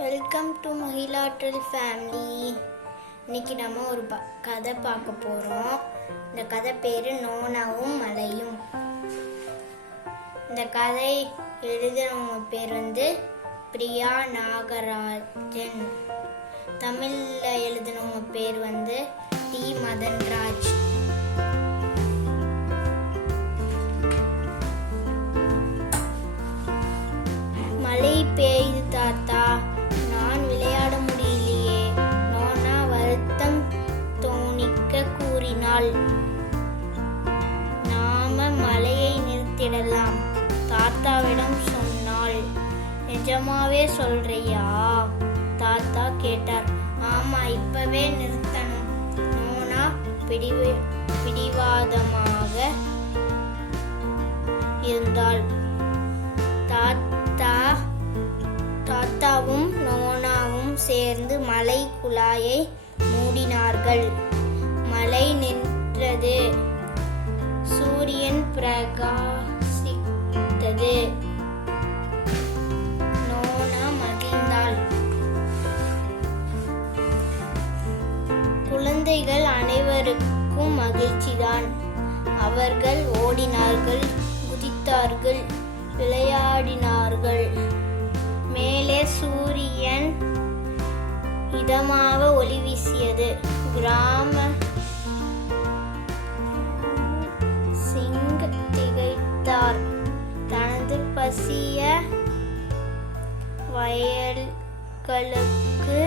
Welcome to மகிழாற்றல் family. இன்னைக்கு நம்ம ஒரு கதை பார்க்க போகிறோம். இந்த கதை பேர் நோனாவும் மலையும். இந்த கதை எழுதுனவங்க பேர் பிரியா நாகராஜன். தமிழில் எழுதுனவங்க பேர் டி மதன்ராஜ். மழை பெய்து தாத்தா, நான் விளையாட முடியலையே, நோனா வருத்தம் தோணிக்க கூறினாள். நாம மழையை நிறுத்திடலாம், தாத்தாவிடம் சொன்னாள். நிஜமாவே சொல்றியா? தாத்தா கேட்டார். ஆமா, இப்பவே நிறுத்தணும். நோனா பிடிவாதமாக இருந்தாள். தாத்தாவும் நோனாவும் சேர்ந்து மழை குழாயை மூடினார்கள். மழை நின்றது. சூரியன் பிரகாசித்தது. நோனா மகிழ்ந்தாள். குழந்தைகள் அனைவருக்கும் மகிழ்ச்சிதான். அவர்கள் ஓடினார்கள், குதித்தார்கள், விளையாடினார்கள். மேலே சூரியன் இதமாக ஒளி வீசியது. கிராம சிங் திகைத்தார். தனது பசிய வயல்களுக்கு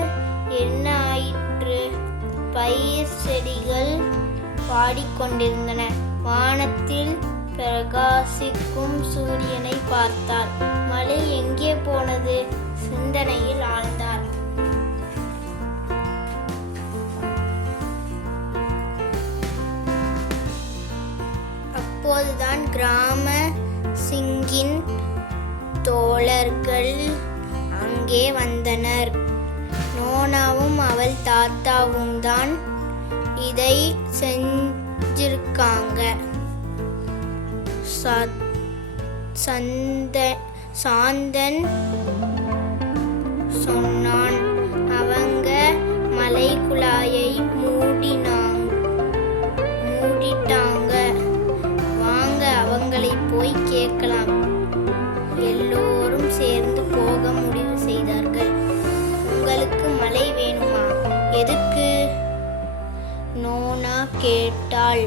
என்ன ஆயிற்று? பயிர் செடிகள் பாடிக்கொண்டிருந்தன. வானத்தில் பிரகாசிக்கும் சூரியனை பார்த்தார். மழை எங்கே போனது? சிந்தனையில் ஆழ்ந்தார். அப்போதுதான் கிராம சிங்கின் தோழர்கள் அங்கே வந்தனர். நோனாவும் அவள் தாத்தாவும் தான் இதை செஞ்சிருக்காங்க. சாந்தன் சொன்னான். அவங்க மலை குழாயை மூடிட்டாங்க. வாங்க, அவங்களை போய் கேட்கலாம். எல்லோரும் சேர்ந்து போக முடிவு செய்தார்கள். உங்களுக்கு மழை வேணுமா? எதுக்கு? நோனா கேட்டாள்.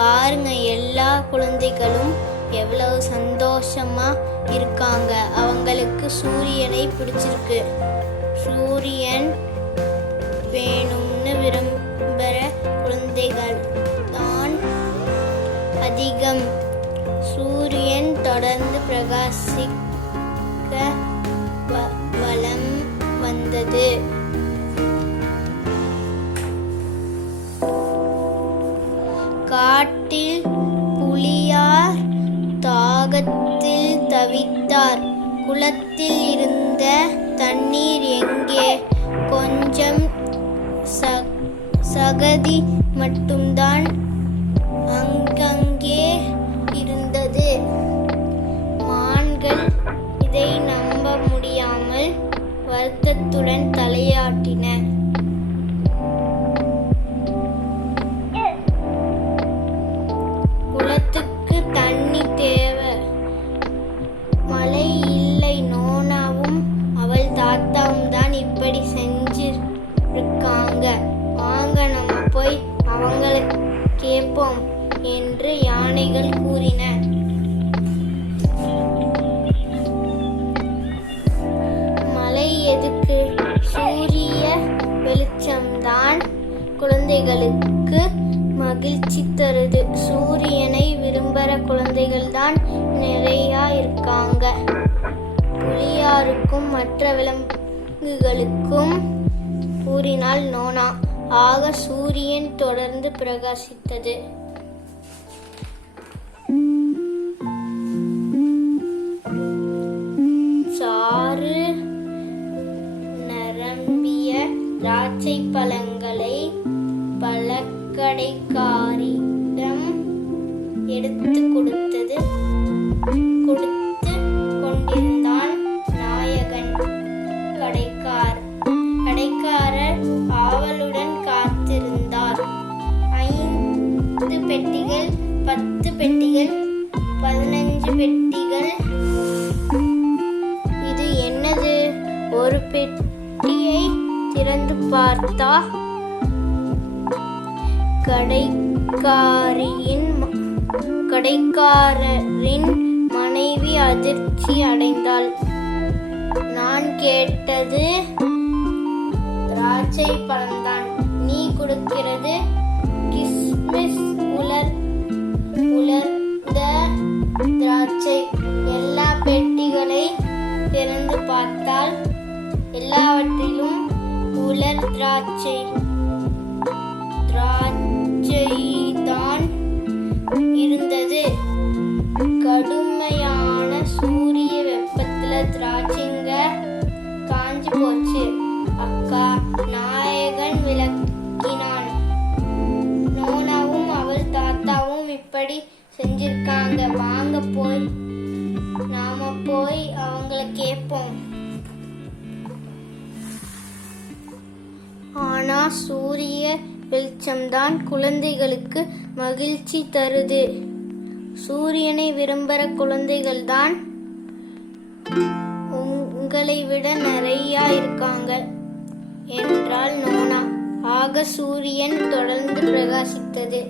பாருங்க, எல்லா குழந்தைகளும் எவ்வளவு சந்தோஷமா இருக்காங்க. அவங்களுக்கு சூரியனை பிடிச்சிருக்கு. சூரியன் வேணும்னு விரும்புகிற குழந்தைகள் தான் அதிகம். சூரியன் தொடர்ந்து பிரகாசிக்க வலம் வந்தது. காட்டில் புலியார் தாகத்தில் தவித்தார். குளத்தில் இருந்த தண்ணீர் எங்கே? கொஞ்சம் சகதி மட்டும்தான் அங்கங்கே இருந்தது. மான்கள் இதை நம்ப முடியாமல் வருத்தத்துடன் தலையாட்டின. குளத்துக்கு தண்ணி தேவை, மழை இல்லை. நோனாவும் அவள் தாத்தாவும் தான் இப்படி செஞ்சிருக்காங்க. வாங்க, நம்ம போய் அவங்களை கேட்போம் என்று யானைகள் கூறின. மழை எதுக்கு? சூரிய வெளிச்சம்தான் குழந்தைகளுக்கு மகிழ்ச்சி தருது. சூரியனை விரும்புகிற குழந்தைகள் தான் நிறையா இருக்காங்க. புலியாருக்கும் மற்ற விலங்குகளுக்கும் கூறினாள் நோனா. ஆக சூரியன் தொடர்ந்து பிரகாசித்தது. சாறு நிரம்பிய திராட்சை பழங்களை பழக்கடைக்காரிடம் எடுத்து கொடுத்து கொண்டிருந்தான் நாயகன். கடைக்காரன் பெட்டிகள் 15 பெட்டிகள். இது என்னது? ஒரு பெட்டியை திறந்து பார்த்தா கடைக்காரரின் மனைவி அதிர்ச்சி அடைந்தாள். நான் கேட்டது திராட்சை பழம்தான். நீ கொடுக்கிறது கிஸ்மிஸ், உலர்ந்த திராட்சை. எல்லா பெட்டிகளை திறந்து பார்த்தால் எல்லாவற்றிலும் உலர் திராட்சைதான் இருந்தது. கடுமையான சூரிய வெப்பத்துல திராட்சைங்க காஞ்சி போச்சு. அக்கா, நாயகன் விளக்கினான். நோனாவும் அவள் தாத்தாவும் இப்படி செஞ்சிருக்காங்க. வாங்க நாம போய் அவங்கள கேட்போம். ஆனா சூரிய வெளிச்சம்தான் குழந்தைகளுக்கு மகிழ்ச்சி தருது. சூரியனை விரும்புகிற குழந்தைகள்தான் உங்களை விட நிறைய இருக்காங்க என்றாள் நோனா. ஆக சூரியன் தொடர்ந்து பிரகாசித்தது.